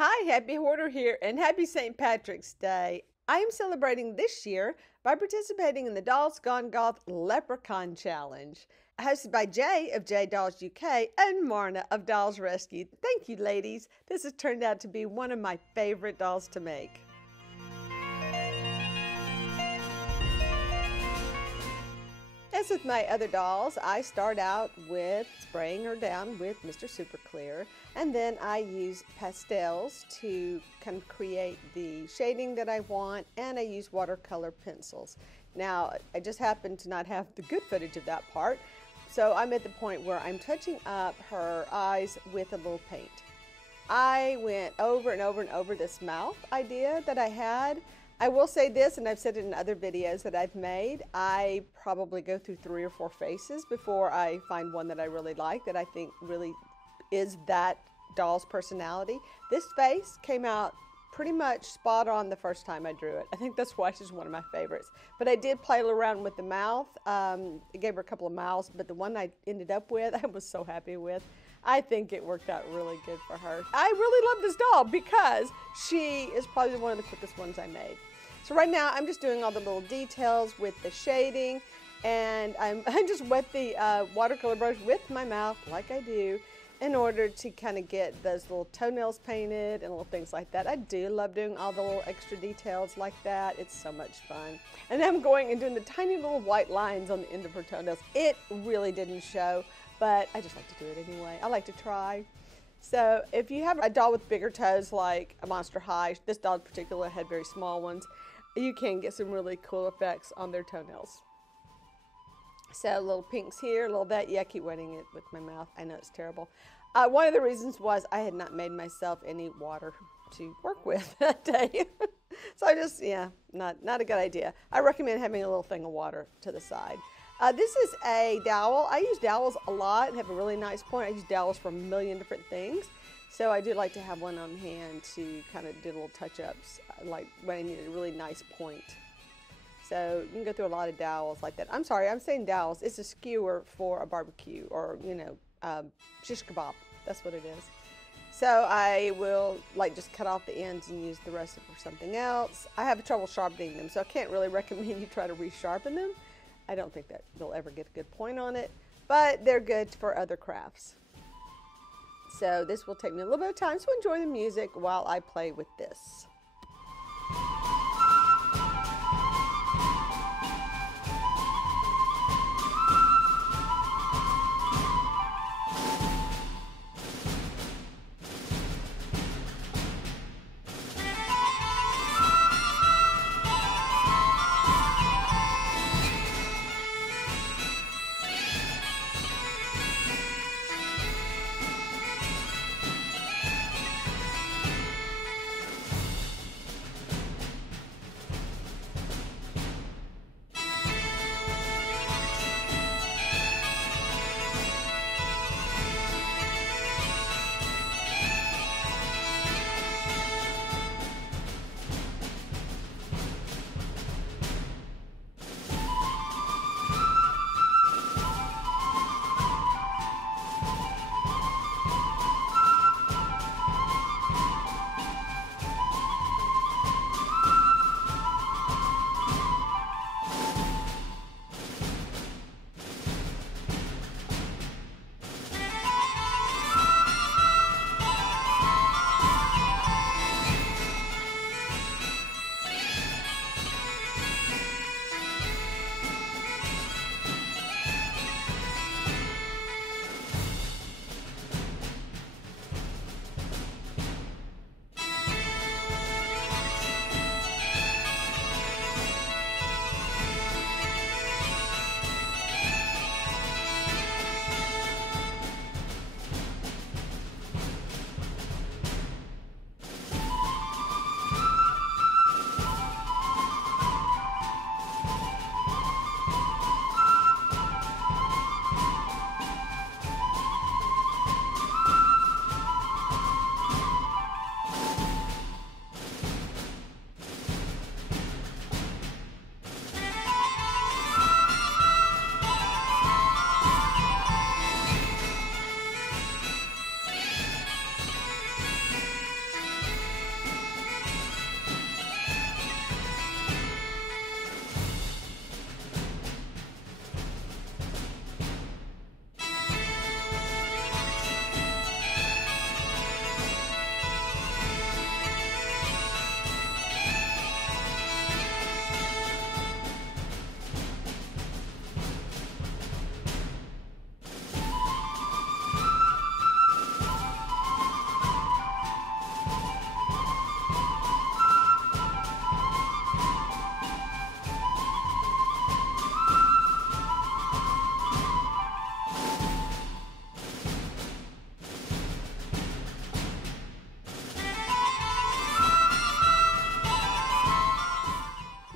Hi, Happy Hoarder here, and happy St. Patrick's Day. I am celebrating this year by participating in the Dolls Gone Goth Leprechaun Challenge, hosted by Jay of J Dolls UK and Marna of Dolls Rescue. Thank you, ladies. This has turned out to be one of my favorite dolls to make. As with my other dolls, I start out with spraying her down with Mr. Super Clear, and then I use pastels to kind of create the shading that I want, and I use watercolor pencils. Now, I just happen to not have the good footage of that part, so I'm at the point where I'm touching up her eyes with a little paint. I went over and over and over this mouth idea that I had. I will say this, and I've said it in other videos that I've made, I probably go through 3 or 4 faces before I find one that I really like, that I think really is that doll's personality. This face came out pretty much spot on the first time I drew it. I think that's why she's one of my favorites. But I did play around with the mouth. I gave her a couple of mouths, but the one I ended up with, I was so happy with. I think it worked out really good for her. I really love this doll because she is probably one of the quickest ones I made. So right now I'm just doing all the little details with the shading, and I just wet the watercolor brush with my mouth like I do in order to kind of get those little toenails painted and little things like that. I do love doing all the little extra details like that. It's so much fun. And then I'm going and doing the tiny little white lines on the end of her toenails. It really didn't show, but I just like to do it anyway. I like to try. So if you have a doll with bigger toes like a Monster High, this doll in particular had very small ones, you can get some really cool effects on their toenails. So little pinks here, a little that. Yeah, I keep wetting it with my mouth. I know it's terrible. One of the reasons was I had not made myself any water to work with that day. So I just, yeah, not a good idea. I recommend having a little thing of water to the side. This is a dowel. I use dowels a lot and have a really nice point. I use dowels for a million different things. So I do like to have one on hand to kind of do little touch-ups, like when I need a really nice point. So you can go through a lot of dowels like that. I'm sorry, I'm saying dowels. It's a skewer for a barbecue or, you know, shish kebab. That's what it is. So I will like just cut off the ends and use the rest of it for something else. I have trouble sharpening them, so I can't really recommend you try to resharpen them. I don't think that you'll ever get a good point on it, but they're good for other crafts. So this will take me a little bit of time, so enjoy the music while I play with this.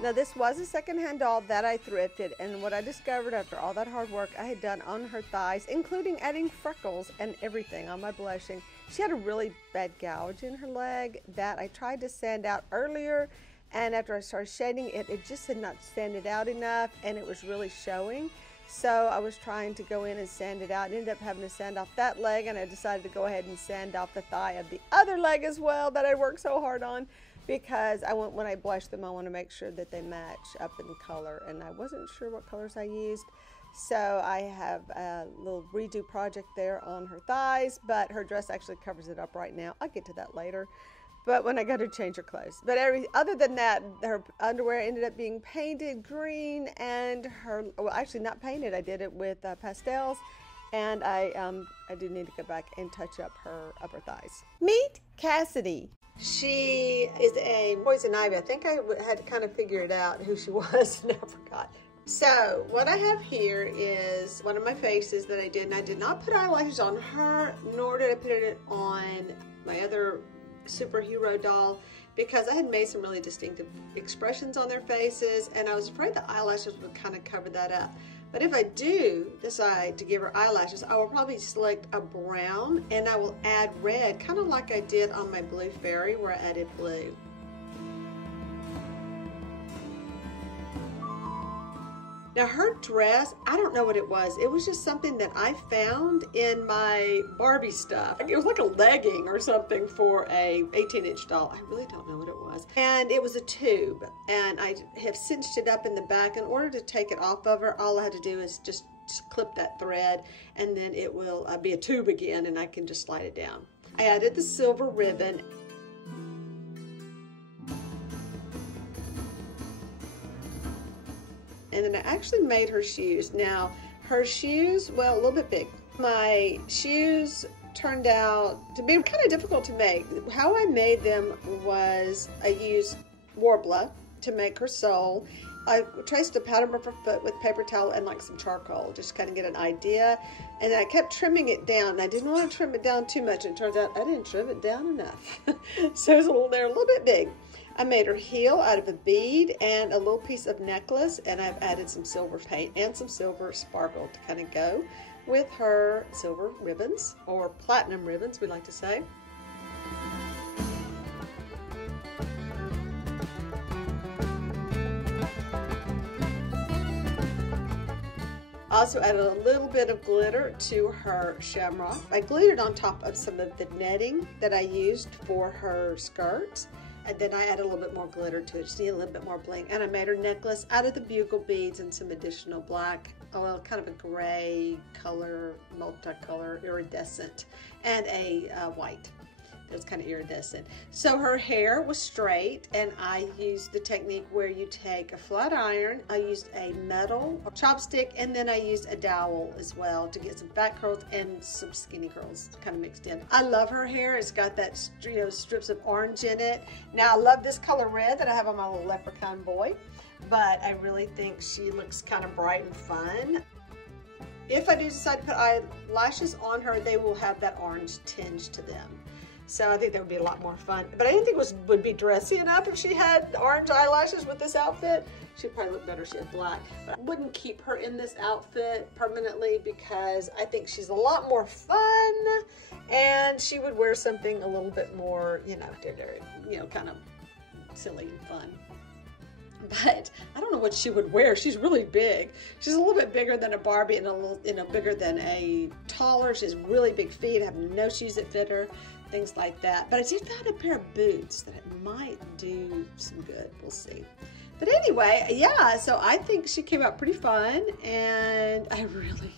Now this was a secondhand doll that I thrifted, and what I discovered after all that hard work I had done on her thighs, including adding freckles and everything on my blushing, she had a really bad gouge in her leg that I tried to sand out earlier, and after I started shading it, it just had not sanded out enough and it was really showing. So I was trying to go in and sand it out and ended up having to sand off that leg, and I decided to go ahead and sand off the thigh of the other leg as well that I worked so hard on, because when I blush them, I want to make sure that they match up in color, and I wasn't sure what colors I used. So I have a little redo project there on her thighs, but her dress actually covers it up right now. I'll get to that later. But when I go to change her clothes. But other than that, her underwear ended up being painted green, and well, actually not painted. I did it with pastels, and I do need to go back and touch up her upper thighs. Meet Cassidy. She is a poison ivy. I think I had to kind of figure it out who she was, and I forgot. So what I have here is one of my faces that I did, and I did not put eyelashes on her, nor did I put it on my other superhero doll, because I had made some really distinctive expressions on their faces, and I was afraid the eyelashes would kind of cover that up. But if I do decide to give her eyelashes, I will probably select a brown and I will add red, kind of like I did on my blue fairy where I added blue. Now her dress, I don't know what it was. It was just something that I found in my Barbie stuff. It was like a legging or something for a 18-inch doll. I really don't know what it was. And it was a tube, and I have cinched it up in the back. In order to take it off of her, all I had to do is just clip that thread, and then it will be a tube again, and I can just slide it down. I added the silver ribbon. And then I actually made her shoes. Now, her shoes, well, a little bit big. My shoes turned out to be kind of difficult to make. How I made them was I used Warbler to make her sole. I traced a pattern of her foot with paper towel and like some charcoal, just kind of get an idea. And I kept trimming it down. I didn't want to trim it down too much, and it turns out I didn't trim it down enough. So it was they're a little bit big. I made her heel out of a bead and a little piece of necklace, and I've added some silver paint and some silver sparkle to kind of go with her silver ribbons, or platinum ribbons we like to say. Also added a little bit of glitter to her shamrock. I glittered on top of some of the netting that I used for her skirts. And then I added a little bit more glitter to it, just need a little bit more bling. And I made her necklace out of the bugle beads and some additional black, well, kind of a gray color, multicolor, iridescent, and a white. It was kind of iridescent. So her hair was straight, and I used the technique where you take a flat iron. I used a metal chopstick, and then I used a dowel as well to get some fat curls and some skinny curls kind of mixed in. I love her hair. It's got that, strips of orange in it. Now I love this color red that I have on my little leprechaun boy, but I really think she looks kind of bright and fun. If I do decide to put eyelashes on her, they will have that orange tinge to them. So I think that would be a lot more fun. But I didn't think it would be dressy enough if she had orange eyelashes with this outfit. She'd probably look better if she had black. But I wouldn't keep her in this outfit permanently because I think she's a lot more fun, and she would wear something a little bit more, kind of silly and fun. But I don't know what she would wear. She's really big. She's a little bit bigger than a Barbie and a little, bigger than a taller. She has really big feet. I have no shoes that fit her, things like that. But I did find a pair of boots that might do some good. We'll see. But anyway, yeah, so I think she came out pretty fun, and I really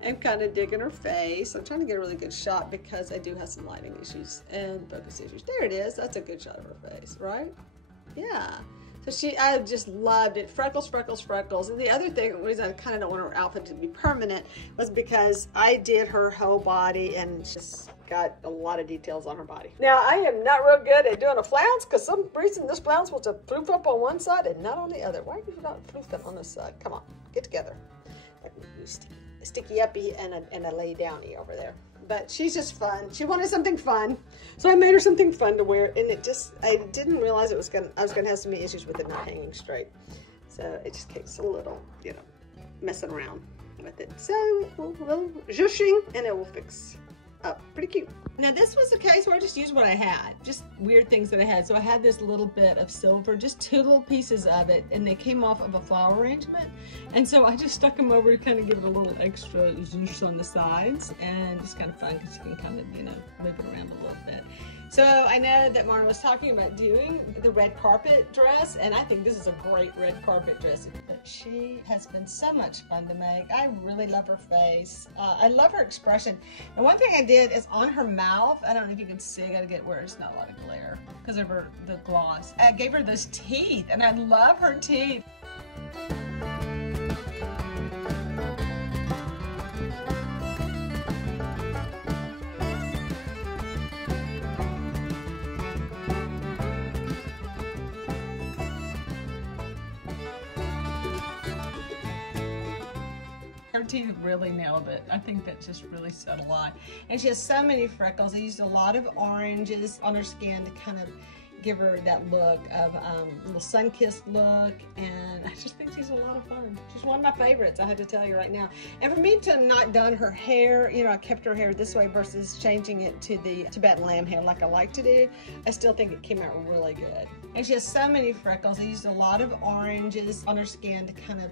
am kind of digging her face. I'm trying to get a really good shot because I do have some lighting issues and focus issues. There it is. That's a good shot of her face, right? Yeah. So I just loved it. Freckles, freckles, freckles. And the other thing, the reason I kind of don't want her outfit to be permanent was because I did her whole body and just got a lot of details on her body. Now, I am not real good at doing a flounce because some reason this flounce was to floof up on one side and not on the other. Why are you not floofing on this side? Come on, get together. Sticky uppy and a lay downy over there. but she's just fun. She wanted something fun, so I made her something fun to wear, and I didn't realize I was gonna have so many issues with it not hanging straight. So it just takes a little, you know, messing around with it. So we'll zhushing, and it will fix up pretty cute. Now this was a case where I just used what I had, just weird things that I had. So I had this little bit of silver, just 2 little pieces of it, and they came off of a flower arrangement. And so I just stuck them over to kind of give it a little extra zhoosh on the sides, and it's kind of fun because you can kind of, you know, move it around a little bit. So I know that Marna was talking about doing the red carpet dress, and I think this is a great red carpet dress. But she has been so much fun to make. I really love her face. I love her expression. And one thing I did is on her mouth, I don't know if you can see, I gotta get where it's not a lot of glare because of the gloss. I gave her those teeth, and I love her teeth. Her teeth really nailed it. I think that just really said a lot. And she has so many freckles. I used a lot of oranges on her skin to kind of give her that look of little sun-kissed look, and I just think she's a lot of fun. She's one of my favorites, I have to tell you right now. And for me to have not done her hair, you know, I kept her hair this way versus changing it to the Tibetan lamb hair like I like to do, I still think it came out really good. And she has so many freckles. I used a lot of oranges on her skin to kind of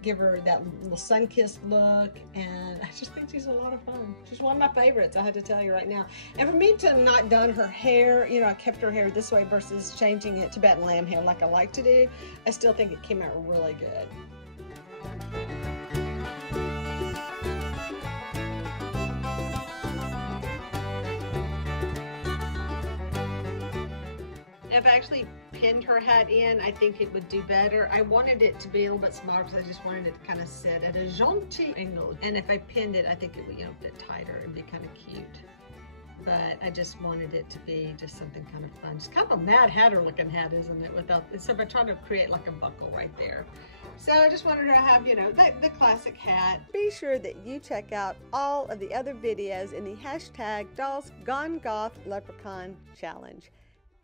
give her that little sun-kissed look, and I just think she's a lot of fun. She's one of my favorites, I have to tell you right now. And for me to have not done her hair, you know, I kept her hair this way versus changing it to Tibetan lamb hair like I like to do, I still think it came out really good. If I actually pinned her hat in, I think it would do better. I wanted it to be a little bit smaller because I just wanted it to kind of sit at a gentil angle. And if I pinned it, I think it would, you know, fit tighter and be kind of cute. But I just wanted it to be just something kind of fun. It's kind of a Mad Hatter looking hat, isn't it? Without, so I'm trying to create like a buckle right there. So I just wanted to have, you know, the classic hat. Be sure that you check out all of the other videos in the hashtag Dolls Gone Goth Leprechaun Challenge.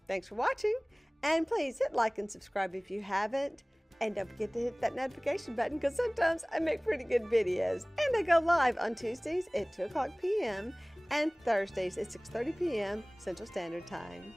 Thanks for watching, and please hit like and subscribe if you haven't, and don't forget to hit that notification button because sometimes I make pretty good videos, and I go live on Tuesdays at 2 o'clock p.m. and Thursdays at 6:30 p.m. Central Standard Time.